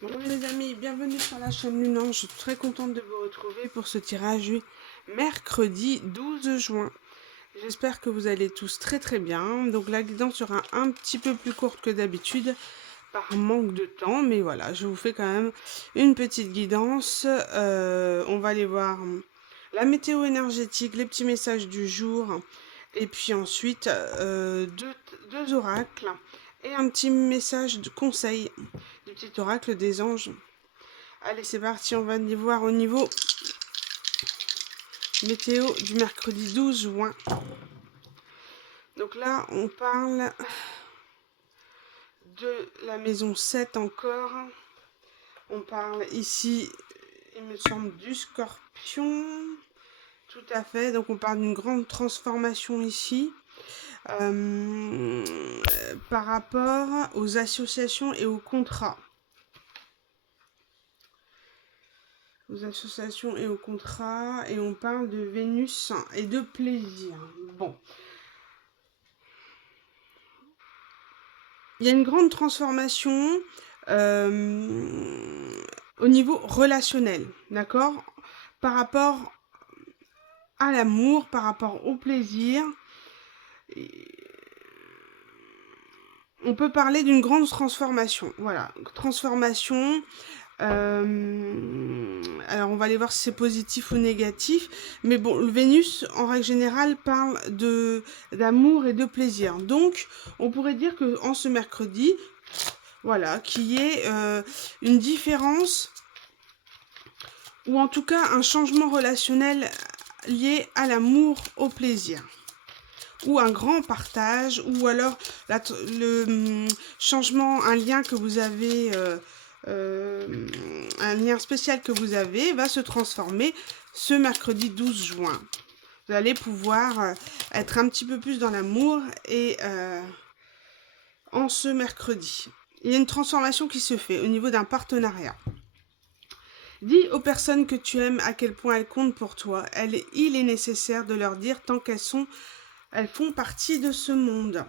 Bonjour les amis, bienvenue sur la chaîne Lunan. Je suis très contente de vous retrouver pour ce tirage du mercredi 12 juin. J'espère que vous allez tous très bien. Donc la guidance sera un petit peu plus courte que d'habitude par manque de temps. Mais voilà, je vous fais quand même une petite guidance. On va aller voir la météo énergétique, les petits messages du jour. Et puis ensuite, deux oracles et un petit message de conseil du petit oracle des anges. Allez, c'est parti, on va aller voir au niveau météo du mercredi 12 juin. Donc là, on parle de la maison 7 encore. On parle ici, il me semble, du scorpion. Tout à fait, donc on parle d'une grande transformation ici. Par rapport aux associations et aux contrats. Aux associations et aux contrats, et on parle de Vénus et de plaisir. Bon. Il y a une grande transformation au niveau relationnel, d'accord? Par rapport à l'amour, par rapport au plaisir. On peut parler d'une grande transformation. Voilà, transformation. Alors on va aller voir si c'est positif ou négatif. Mais bon, le Vénus, en règle générale, parle d'amour et de plaisir. Donc, on pourrait dire que en ce mercredi, voilà, qu'il y ait une différence ou en tout cas un changement relationnel lié à l'amour, au plaisir. Ou un grand partage, ou alors le changement, un lien que vous avez, un lien spécial que vous avez, va se transformer ce mercredi 12 juin. Vous allez pouvoir être un petit peu plus dans l'amour et en ce mercredi. Il y a une transformation qui se fait au niveau d'un partenariat. Dis aux personnes que tu aimes à quel point elles comptent pour toi. Il est nécessaire de leur dire tant elles font partie de ce monde.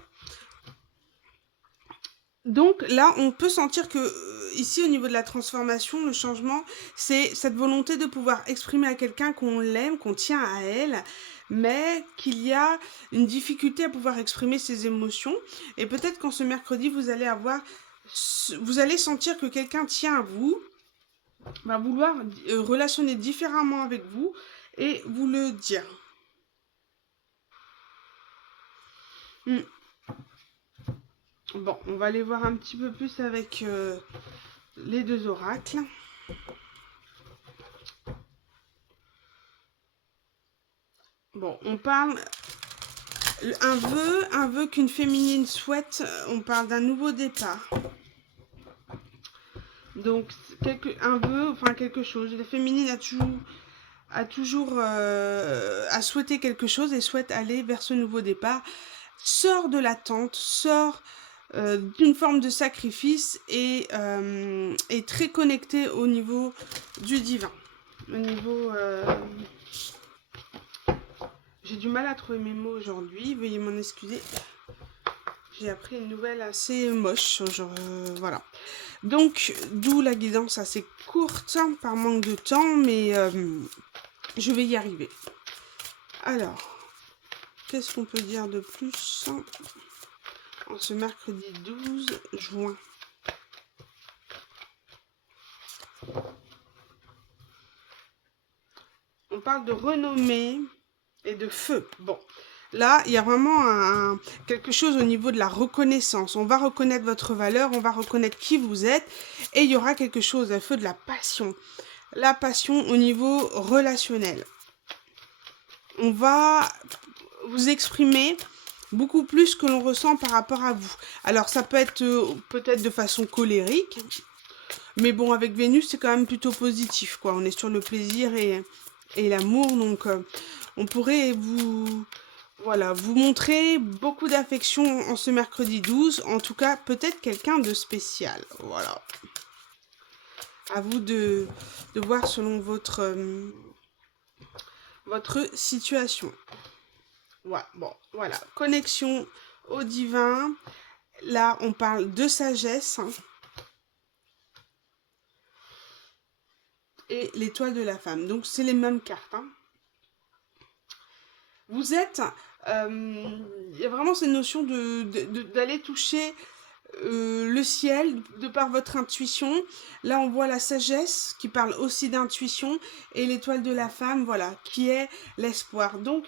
Donc là, on peut sentir que ici, au niveau de la transformation, le changement, c'est cette volonté de pouvoir exprimer à quelqu'un qu'on l'aime, qu'on tient à elle, mais qu'il y a une difficulté à pouvoir exprimer ses émotions. Et peut-être qu'en ce mercredi, vous allez sentir que quelqu'un tient à vous, va vouloir relationner différemment avec vous et vous le dire. Hmm. Bon, on va aller voir un petit peu plus avec les deux oracles. Bon, on parle un vœu qu'une féminine souhaite. On parle d'un nouveau départ. Donc un vœu, enfin quelque chose. La féminine a souhaité quelque chose et souhaite aller vers ce nouveau départ. Sort de l'attente, sort d'une forme de sacrifice et est très connecté au niveau du divin. Au niveau j'ai du mal à trouver mes mots aujourd'hui, veuillez m'en excuser. J'ai appris une nouvelle assez moche, genre, voilà. Donc, d'où la guidance assez courte, par manque de temps, mais je vais y arriver. Alors, qu'est-ce qu'on peut dire de plus en ce mercredi 12 juin? On parle de renommée et de feu. Bon, là, il y a vraiment quelque chose au niveau de la reconnaissance. On va reconnaître votre valeur, on va reconnaître qui vous êtes, et il y aura quelque chose, un feu de la passion. La passion au niveau relationnel. On va vous exprimer beaucoup plus que l'on ressent par rapport à vous. Alors, ça peut être peut-être de façon colérique, mais bon, avec Vénus, c'est quand même plutôt positif, quoi. On est sur le plaisir et l'amour, donc on pourrait voilà, vous montrer beaucoup d'affection en ce mercredi 12. En tout cas, peut-être quelqu'un de spécial. Voilà. À vous de voir selon votre situation. Ouais, bon, voilà. Connexion au divin. Là, on parle de sagesse. et l'étoile de la femme. Donc, c'est les mêmes cartes, hein. Vous êtes... Il y a vraiment cette notion d'aller toucher le ciel de par votre intuition. Là, on voit la sagesse qui parle aussi d'intuition et l'étoile de la femme, voilà, qui est l'espoir. Donc,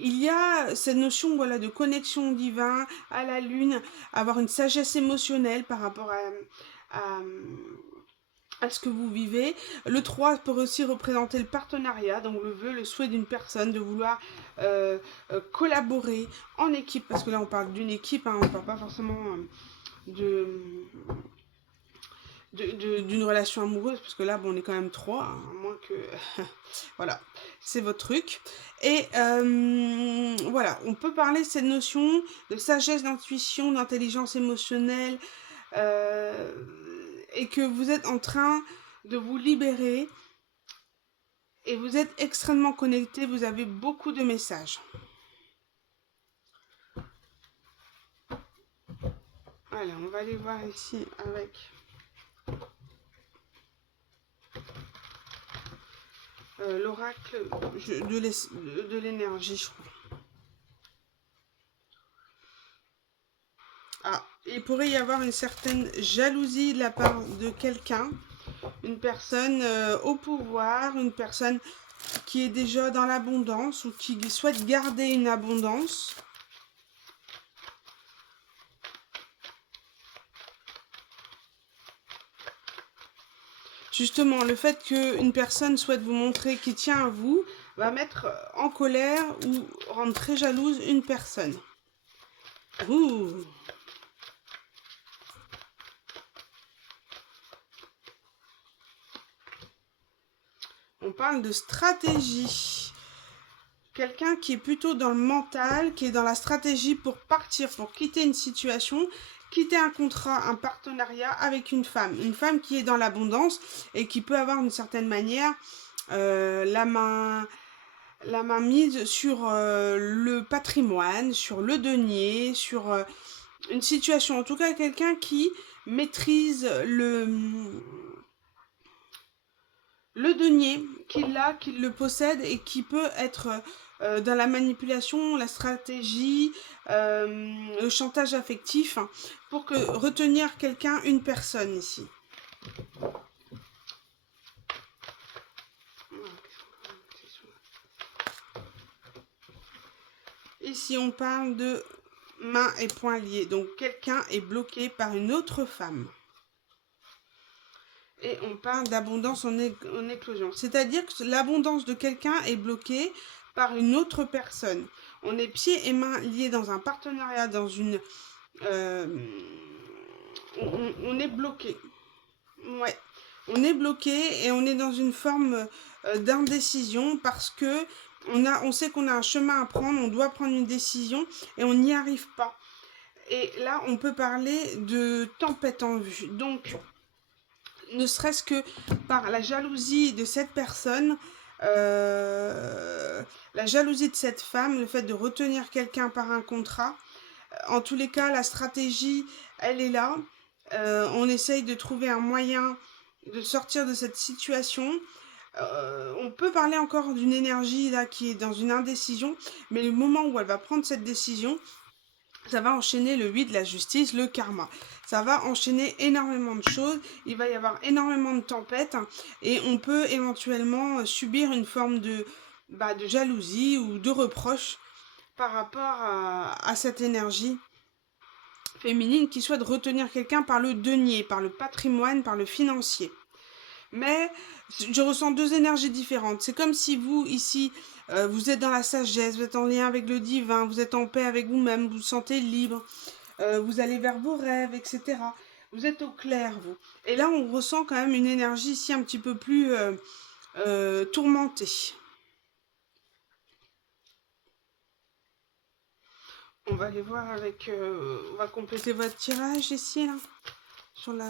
il y a cette notion, voilà, de connexion divine à la lune, avoir une sagesse émotionnelle par rapport à, à ce que vous vivez. Le 3 peut aussi représenter le partenariat, donc le vœu, le souhait d'une personne de vouloir collaborer en équipe, parce que là on parle d'une équipe, hein, on ne parle pas forcément d'une relation amoureuse, parce que là bon, on est quand même trois, hein, à moins que voilà, c'est votre truc. Et voilà, on peut parler de cette notion de sagesse, d'intuition, d'intelligence émotionnelle, et que vous êtes en train de vous libérer et vous êtes extrêmement connecté, vous avez beaucoup de messages. Allez, on va aller voir ici avec l'oracle de l'énergie, je crois. Ah, il pourrait y avoir une certaine jalousie de la part de quelqu'un, une personne au pouvoir, une personne qui est déjà dans l'abondance ou qui souhaite garder une abondance. Justement, le fait qu'une personne souhaite vous montrer qu'il tient à vous va mettre en colère ou rendre très jalouse une personne. Ouh. On parle de stratégie. Quelqu'un qui est plutôt dans le mental, qui est dans la stratégie pour partir, pour quitter une situation, quitter un contrat, un partenariat avec une femme. Une femme qui est dans l'abondance et qui peut avoir d'une certaine manière la main mise sur le patrimoine, sur le denier, sur une situation. En tout cas, quelqu'un qui maîtrise le denier, qu'il le possède et qui peut être dans la manipulation, la stratégie, le chantage affectif pour retenir quelqu'un, une personne ici. Ici, on parle de mains et poings liés. Donc, quelqu'un est bloqué par une autre femme. Et on parle d'abondance en éclosion. C'est-à-dire que l'abondance de quelqu'un est bloquée par une autre personne. On est pieds et mains liés dans un partenariat, dans une... on est bloqué. Ouais. On est bloqué et on est dans une forme d'indécision parce que on sait qu'on a un chemin à prendre, on doit prendre une décision et on n'y arrive pas. Et là, on peut parler de tempête en vue. Donc, ne serait-ce que par la jalousie de cette personne, la jalousie de cette femme, le fait de retenir quelqu'un par un contrat. En tous les cas, la stratégie, elle est là. On essaye de trouver un moyen de sortir de cette situation. On peut parler encore d'une énergie là qui est dans une indécision, mais le moment où elle va prendre cette décision, ça va enchaîner le 8 de la justice, le karma. Ça va enchaîner énormément de choses, il va y avoir énormément de tempêtes et on peut éventuellement subir une forme de jalousie ou de reproche par rapport à cette énergie féminine qui souhaite retenir quelqu'un par le denier, par le patrimoine, par le financier. Mais je ressens deux énergies différentes. C'est comme si vous, ici, vous êtes dans la sagesse, vous êtes en lien avec le divin, vous êtes en paix avec vous-même, vous vous sentez libre, vous allez vers vos rêves, etc. Vous êtes au clair, vous. Et là, on ressent quand même une énergie ici un petit peu plus tourmentée. On va aller voir avec... on va compléter votre tirage ici, là, sur la...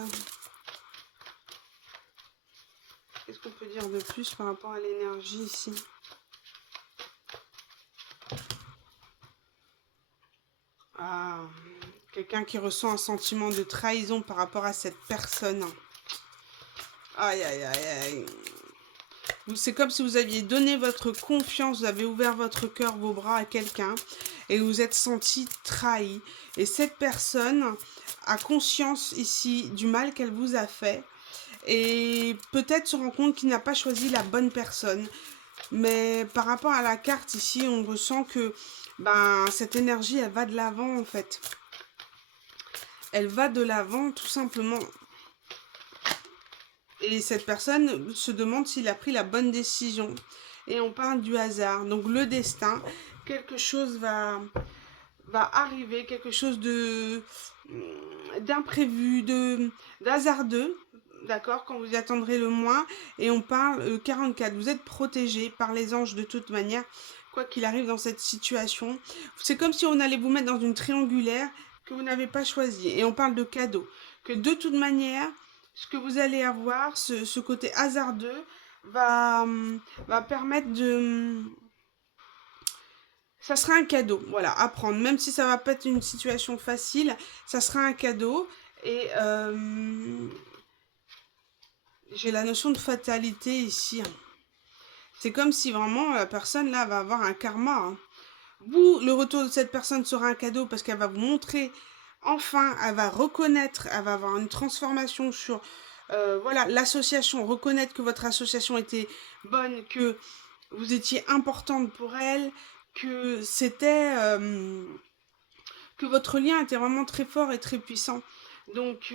Qu'est-ce qu'on peut dire de plus par rapport à l'énergie ici? Ah, quelqu'un qui ressent un sentiment de trahison par rapport à cette personne. Aïe, aïe, aïe, aïe. C'est comme si vous aviez donné votre confiance, vous avez ouvert votre cœur, vos bras à quelqu'un et vous êtes senti trahi. Et cette personne a conscience ici du mal qu'elle vous a fait et peut-être se rend compte qu'il n'a pas choisi la bonne personne. Mais par rapport à la carte ici, on ressent que cette énergie, elle va de l'avant en fait. Elle va de l'avant tout simplement. Et cette personne se demande s'il a pris la bonne décision. Et on parle du hasard. Donc le destin, quelque chose va arriver, quelque chose d'imprévu, d'hasardeux. D'accord, quand vous y attendrez le moins. Et on parle 44. Vous êtes protégé par les anges de toute manière, quoi qu'il arrive dans cette situation. C'est comme si on allait vous mettre dans une triangulaire que vous n'avez pas choisi. Et on parle de cadeaux. Que de toute manière, ce que vous allez avoir, ce côté hasardeux, va permettre de... Ça sera un cadeau, voilà, à prendre. Même si ça va pas être une situation facile, ça sera un cadeau. Et j'ai la notion de fatalité ici. C'est comme si vraiment la personne là va avoir un karma. Hein. Vous, le retour de cette personne sera un cadeau parce qu'elle va vous montrer, enfin, elle va reconnaître, elle va avoir une transformation sur, voilà, l'association, reconnaître que votre association était bonne, que vous étiez importante pour elle, que c'était, que votre lien était vraiment très fort et très puissant. Donc,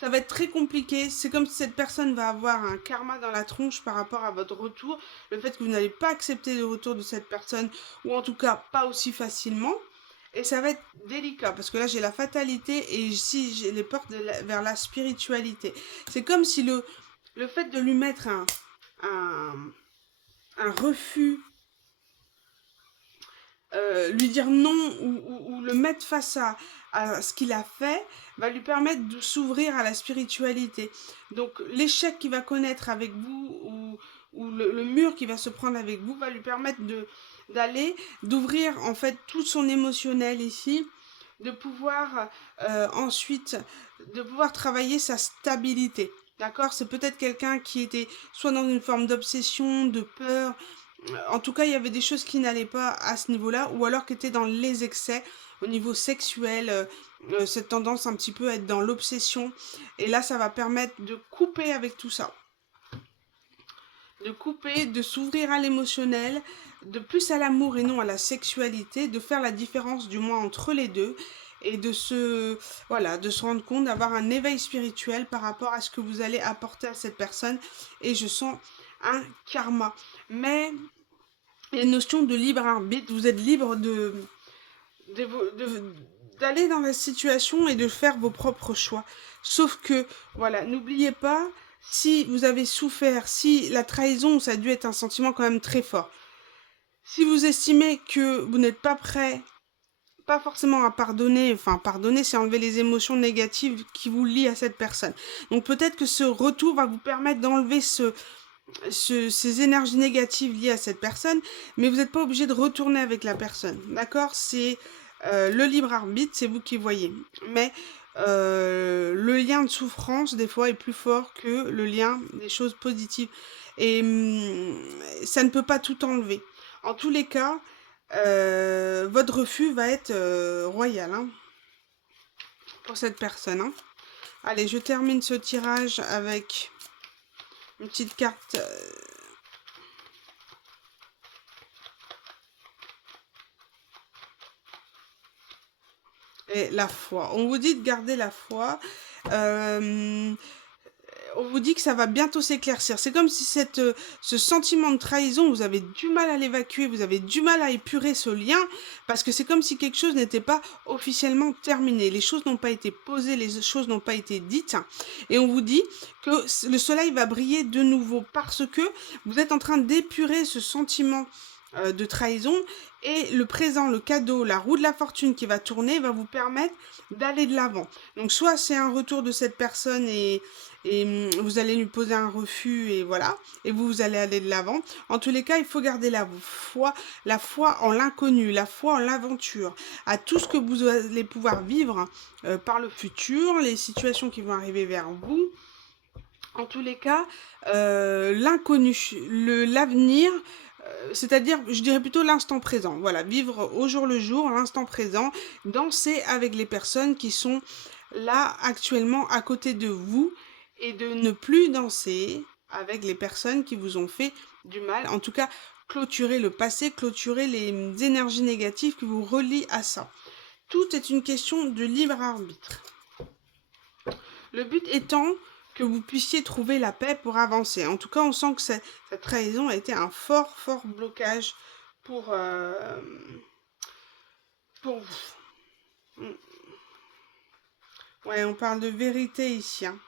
ça va être très compliqué. C'est comme si cette personne va avoir un karma dans la tronche par rapport à votre retour. Le fait que vous n'allez pas accepter le retour de cette personne, ou en tout cas pas aussi facilement. Et ça va être délicat, parce que là j'ai la fatalité et ici j'ai les portes vers la spiritualité. C'est comme si le fait de lui mettre un, un refus, lui dire non ou le mettre face à ce qu'il a fait, va lui permettre de s'ouvrir à la spiritualité. Donc l'échec qu'il va connaître avec vous ou le mur qui va se prendre avec vous va lui permettre d'ouvrir en fait tout son émotionnel ici, de pouvoir ensuite, de pouvoir travailler sa stabilité. D'accord? C'est peut-être quelqu'un qui était soit dans une forme d'obsession, de peur, en tout cas, il y avait des choses qui n'allaient pas à ce niveau-là, ou alors qui étaient dans les excès au niveau sexuel, cette tendance un petit peu à être dans l'obsession. Et là, ça va permettre de couper avec tout ça. De couper, de s'ouvrir à l'émotionnel, de plus à l'amour et non à la sexualité, de faire la différence du moins entre les deux et de se rendre compte, d'avoir un éveil spirituel par rapport à ce que vous allez apporter à cette personne. Et je sens un karma. Mais il y a une notion de libre arbitre, vous êtes libre d'aller dans la situation et de faire vos propres choix. Sauf que, voilà, n'oubliez pas, si vous avez souffert, si la trahison, ça a dû être un sentiment quand même très fort. Si vous estimez que vous n'êtes pas prêt, pas forcément à pardonner, enfin pardonner c'est enlever les émotions négatives qui vous lient à cette personne. Donc peut-être que ce retour va vous permettre d'enlever ces énergies négatives liées à cette personne, mais vous n'êtes pas obligé de retourner avec la personne, d'accord? C'est le libre arbitre, c'est vous qui voyez. Mais le lien de souffrance, des fois, est plus fort que le lien des choses positives. Et ça ne peut pas tout enlever. En tous les cas, votre refus va être royal hein, pour cette personne. Hein. Allez, je termine ce tirage avec une petite carte. Et la foi. On vous dit de garder la foi. On vous dit que ça va bientôt s'éclaircir. C'est comme si ce sentiment de trahison, vous avez du mal à l'évacuer, vous avez du mal à épurer ce lien, parce que c'est comme si quelque chose n'était pas officiellement terminé. Les choses n'ont pas été posées, les choses n'ont pas été dites. Et on vous dit que le soleil va briller de nouveau, parce que vous êtes en train d'épurer ce sentiment de trahison, et le présent, le cadeau, la roue de la fortune qui va tourner va vous permettre d'aller de l'avant. Donc soit c'est un retour de cette personne et vous allez lui poser un refus et voilà, et vous allez aller de l'avant. En tous les cas, il faut garder la foi en l'inconnu, la foi en l'aventure, à tout ce que vous allez pouvoir vivre par le futur, les situations qui vont arriver vers vous. En tous les cas, l'inconnu, l'avenir, c'est-à-dire, je dirais plutôt l'instant présent. Voilà, vivre au jour le jour, l'instant présent, danser avec les personnes qui sont là actuellement à côté de vous et de ne plus danser avec les personnes qui vous ont fait du mal. En tout cas, clôturer le passé, clôturer les énergies négatives qui vous relient à ça. Tout est une question de libre arbitre. Le but étant que vous puissiez trouver la paix pour avancer. En tout cas, on sent que cette trahison a été un fort, fort blocage pour, pour vous. Ouais, on parle de vérité ici, hein.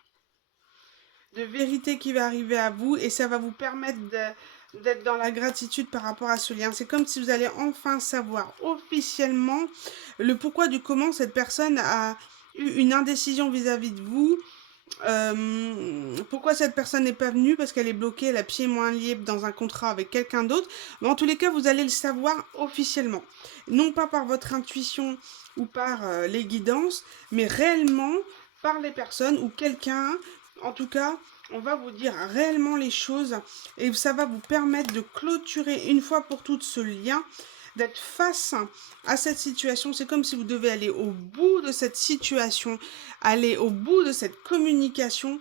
De vérité qui va arriver à vous et ça va vous permettre d'être dans la gratitude par rapport à ce lien. C'est comme si vous allez enfin savoir officiellement le pourquoi du comment cette personne a eu une indécision vis-à-vis de vous. Pourquoi cette personne n'est pas venue? Parce qu'elle est bloquée, elle a pieds moins liés dans un contrat avec quelqu'un d'autre. Mais en tous les cas, vous allez le savoir officiellement. Non pas par votre intuition ou par les guidances, mais réellement par les personnes ou quelqu'un. En tout cas, on va vous dire réellement les choses et ça va vous permettre de clôturer une fois pour toutes ce lien, d'être face à cette situation. C'est comme si vous devez aller au bout de cette situation, aller au bout de cette communication,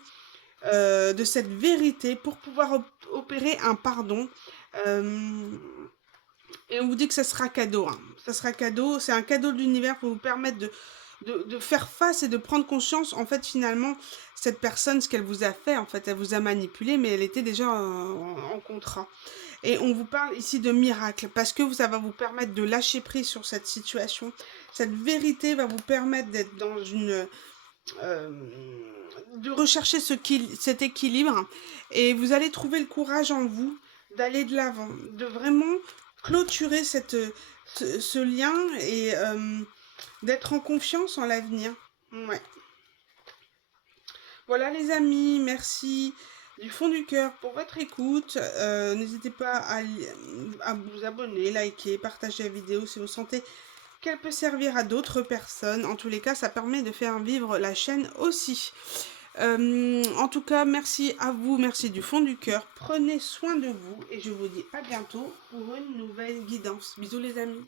de cette vérité pour pouvoir opérer un pardon. Et on vous dit que ça sera cadeau, hein. Ça sera cadeau, c'est un cadeau de l'univers pour vous permettre de faire face et de prendre conscience, en fait, finalement, cette personne, ce qu'elle vous a fait, en fait, elle vous a manipulé, mais elle était déjà en contrat. Et on vous parle ici de miracle, parce que ça va vous permettre de lâcher prise sur cette situation. Cette vérité va vous permettre d'être dans une... euh, de rechercher cet équilibre, et vous allez trouver le courage en vous d'aller de l'avant, de vraiment clôturer ce lien et d'être en confiance en l'avenir. Ouais. Voilà les amis, merci du fond du cœur pour votre écoute. N'hésitez pas à vous abonner, liker, partager la vidéo si vous sentez qu'elle peut servir à d'autres personnes. En tous les cas, ça permet de faire vivre la chaîne aussi. En tout cas, merci à vous, merci du fond du cœur. Prenez soin de vous et je vous dis à bientôt pour une nouvelle guidance. Bisous les amis.